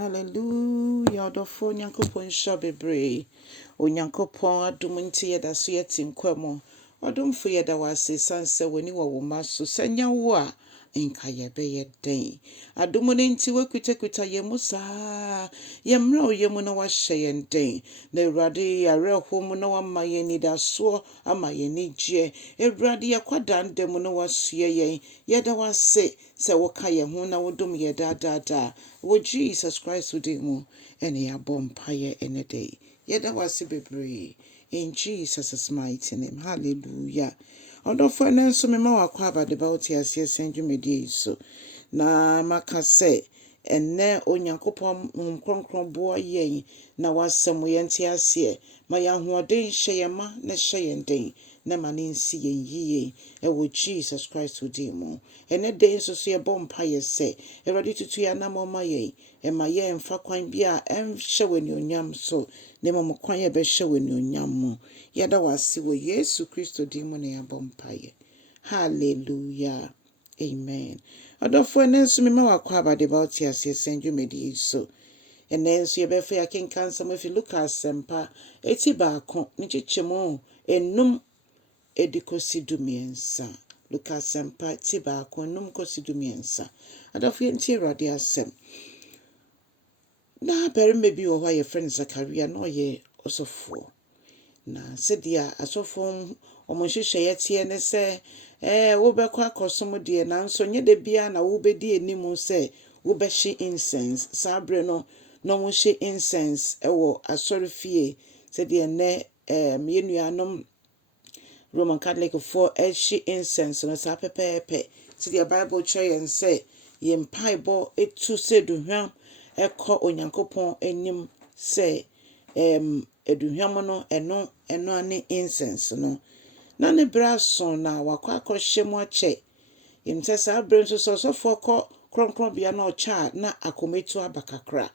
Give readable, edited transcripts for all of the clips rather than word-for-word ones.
Hallelujah. Odofo Nyankopon shabebre. O Nyankopon adom nti yeda so yeti nkwamo. Odomfo yeda wase sanse woni wo maso sanya wo a enka yebe yeden. Adom ne nti wakwita ye musa. Ye mra o ye mu na wahye yenden. Na Awurade yare homu na wama ye nidaso ama ye nigye. Awurade yakwadan dem na wasue ye. Yeda wase se woka ye ho na wodom ye da. Wo Jesus Christ udimu ene ya bompaye ene day. Yeda wasi bebre. In Jesus' mighty name. Hallelujah. Odofo enenso me ma wakwa abade ba oti ase senju medie so. Na maka se ene Onyankopon kronkron bo yen na wasem ye nti ase ma ya hoɔden hye ye ma na hye ye den na ma ne nsi ye yiye wo Jesus Christ udimu ene dey nso so ye bompa ye se Awurade tutu ya na mama ye e ma ye mfa kwan bia hye wani onyam so ne mo kwan ye be hye wani onyam mu yada wase wo Yesu Kristo dimu na ya bompa ye. Hallelujah. Amen. Adofo enenso me ma wakwa abade ba oti ase senju medie so. Enenso ye befa ya kenkan sam afi Luka sempa eti baako ni chichemo enum edikosi dumiensa. Luka sempa eti baako enum kosi dumiensa. Adofo enti Awurade asem. Na barima bi wo ho ye friend Zakaria no ye osofo. Na sedia asofo omonhwehwe ye tie ne se wo bekwa akosom de na nso nye de bia na wo bedi enimu se wo behye incense sabre no mo hye incense ewo asorifie sedia ne yenuanom Roman Catholic for hye incense no sa pepepe sedia Bible chayen se ye mpaibo etu se duhwam ekọ Onyankopon enim se eduhwam no eno ane incense no na ne braso na wakwa akọhye mu ache yemse sa brenso so foko kronkron bia na ocha na akometu abakakra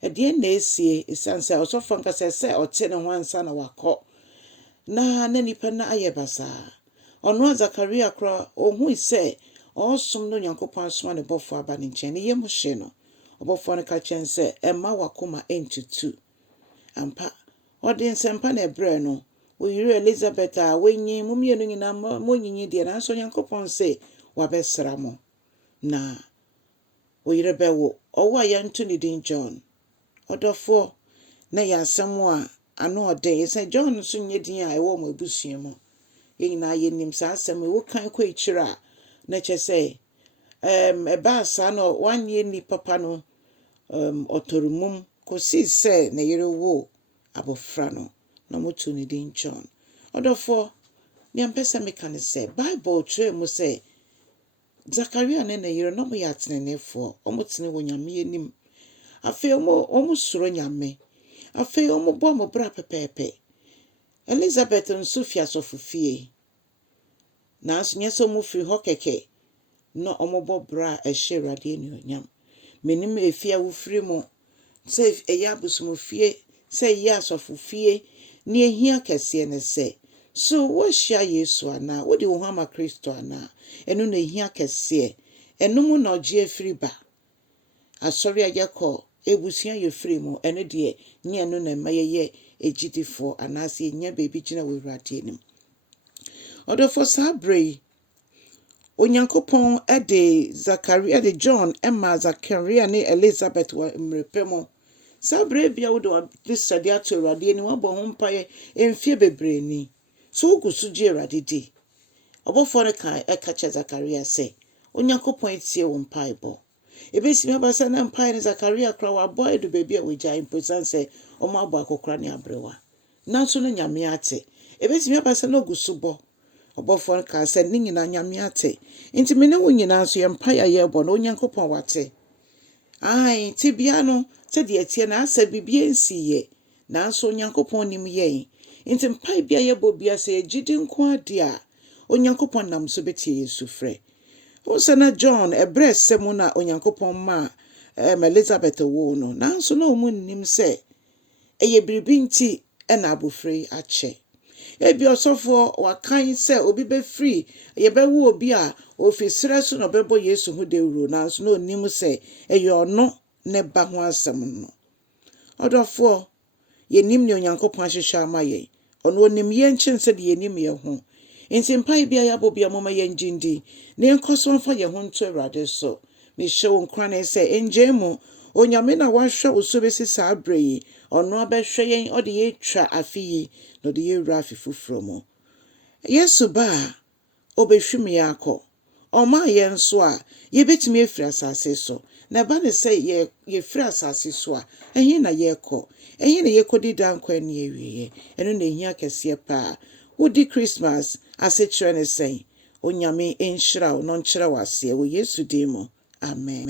ede na esie esanse osofo nkase se ote ne ho ansa na wakọ na nipa na ayebasa ono Zakaria kra ohu ise osom no Nyankopon asoma ne bɔfoɔ aba ne nkyɛn ne yemu hye no bɔfoɔ no ka kyɛn se emma wakoma entutu ampa ɔde nsempa na ebre no oyire Elizabeth a wenyi mumienu nyina monyinyi de na so Nyankopon se wabesra mo na oyire bewo owo ayantu ni din John odofo na yasem a ano ode se John so nye din a ewo mo abusua mu yenyina yenim sa asem wo kan kwa ichira na chese eba sa no wanye ni papa no otorumum kosi se na yire wo abofra no na motu ni din John odofo ni ampesa meka ne se Bible tire mu se Zakaria ne na yire no mo ya tenenefo omotene wo Nyame anim afi omo suro Nyame afi omo bo mo bra pepepe Elizabeth nso fi asofofie na aso nyeso mo firi ho keke no omo bo bra ehye Awurade ni onyam menim efia wo firi mo se eya abusumofie se eya asofofie ni ehia kese ne se so wo hia Yesu ana wo de wo ho ama Kristo ana enu na ehia kese enum na oje afiri ba asori agekọ ebusua ye firi mu ene de nye enu na mayeye ejidifo anase nya bebi gina wo Awurade anim odofo sabrei Onyankopon ede Zakaria de John emma Zakaria ne Elizabeth wa mrepemo sabrei bia wo de disade ato Awurade ani wo bo ho mpaye emfie bebre ni so ogusu ji Awurade di obofo ne ka ekache Zakaria se Onyankopon etie wo mpaibo ebesi me basa na mpaye ne Zakaria kra wa boy edu bebi a wogya imposan se omo abo akokra ne abrewa nanso no Nyame ate ebesi me basa na ogusu bo obofo ka se ni nyina Nyame ate nti me ne wo nyina so ye mpaye ye bo na Onyankopon wate ai ti bia no se de atie na asa bibie nsiye nanso Onyankopon nim ye nti mpaye bia ye bo bia se gidi nko ade a Onyankopon nam so betie Yesu frɛ Osana John ebre semu na Onyankopon ma Elizabeth wo no nanso na omu nim se eye biribi nti na abofrei ache ebi osofo wakan se obi be free ye be wo obi a ofisire so no bebo Yesu hu de wuro nanso na onim se eye ono ne ba ho asɛm no. Ɔdɔfoɔ, yɛnim ne Onyankopɔn ahyehyɛ ama yɛn. Ɔno onim yɛn kyɛn sɛ deɛ yɛnim yɛn ho. Nti mpae bia yɛabɔ bia moma yɛn gyindi. Na yɛnkɔ so mfa yɛn ho nto Awurade so. Mehyɛ wo nkorane sɛ ɛngyae mu Onyame na wahwɛ wo so bɛsi saa berɛ yi. Ɔno abɛhwɛ yɛn ɔde yɛtwa afe yi na ɔde yɛwura afe foforɔ mu. Yesu ba a ɔbɛhwim yɛ akɔ. Ɔmaa yɛn so a yɛbɛtumi afiri asase so. Na ɛba ne sɛ yɛfiri asase so a ɛhe na yɛkɔ? Ɛhe na yɛkɔdi dankwa ne yɛwieɛ? Ɛno na ɛhia kɛseɛ paa. Wodi Christmas ase kyerɛ ne sɛn. Onyame nhyira wo na ɔnkyerɛ wo aseɛ wɔ Yesu din mu. Amen.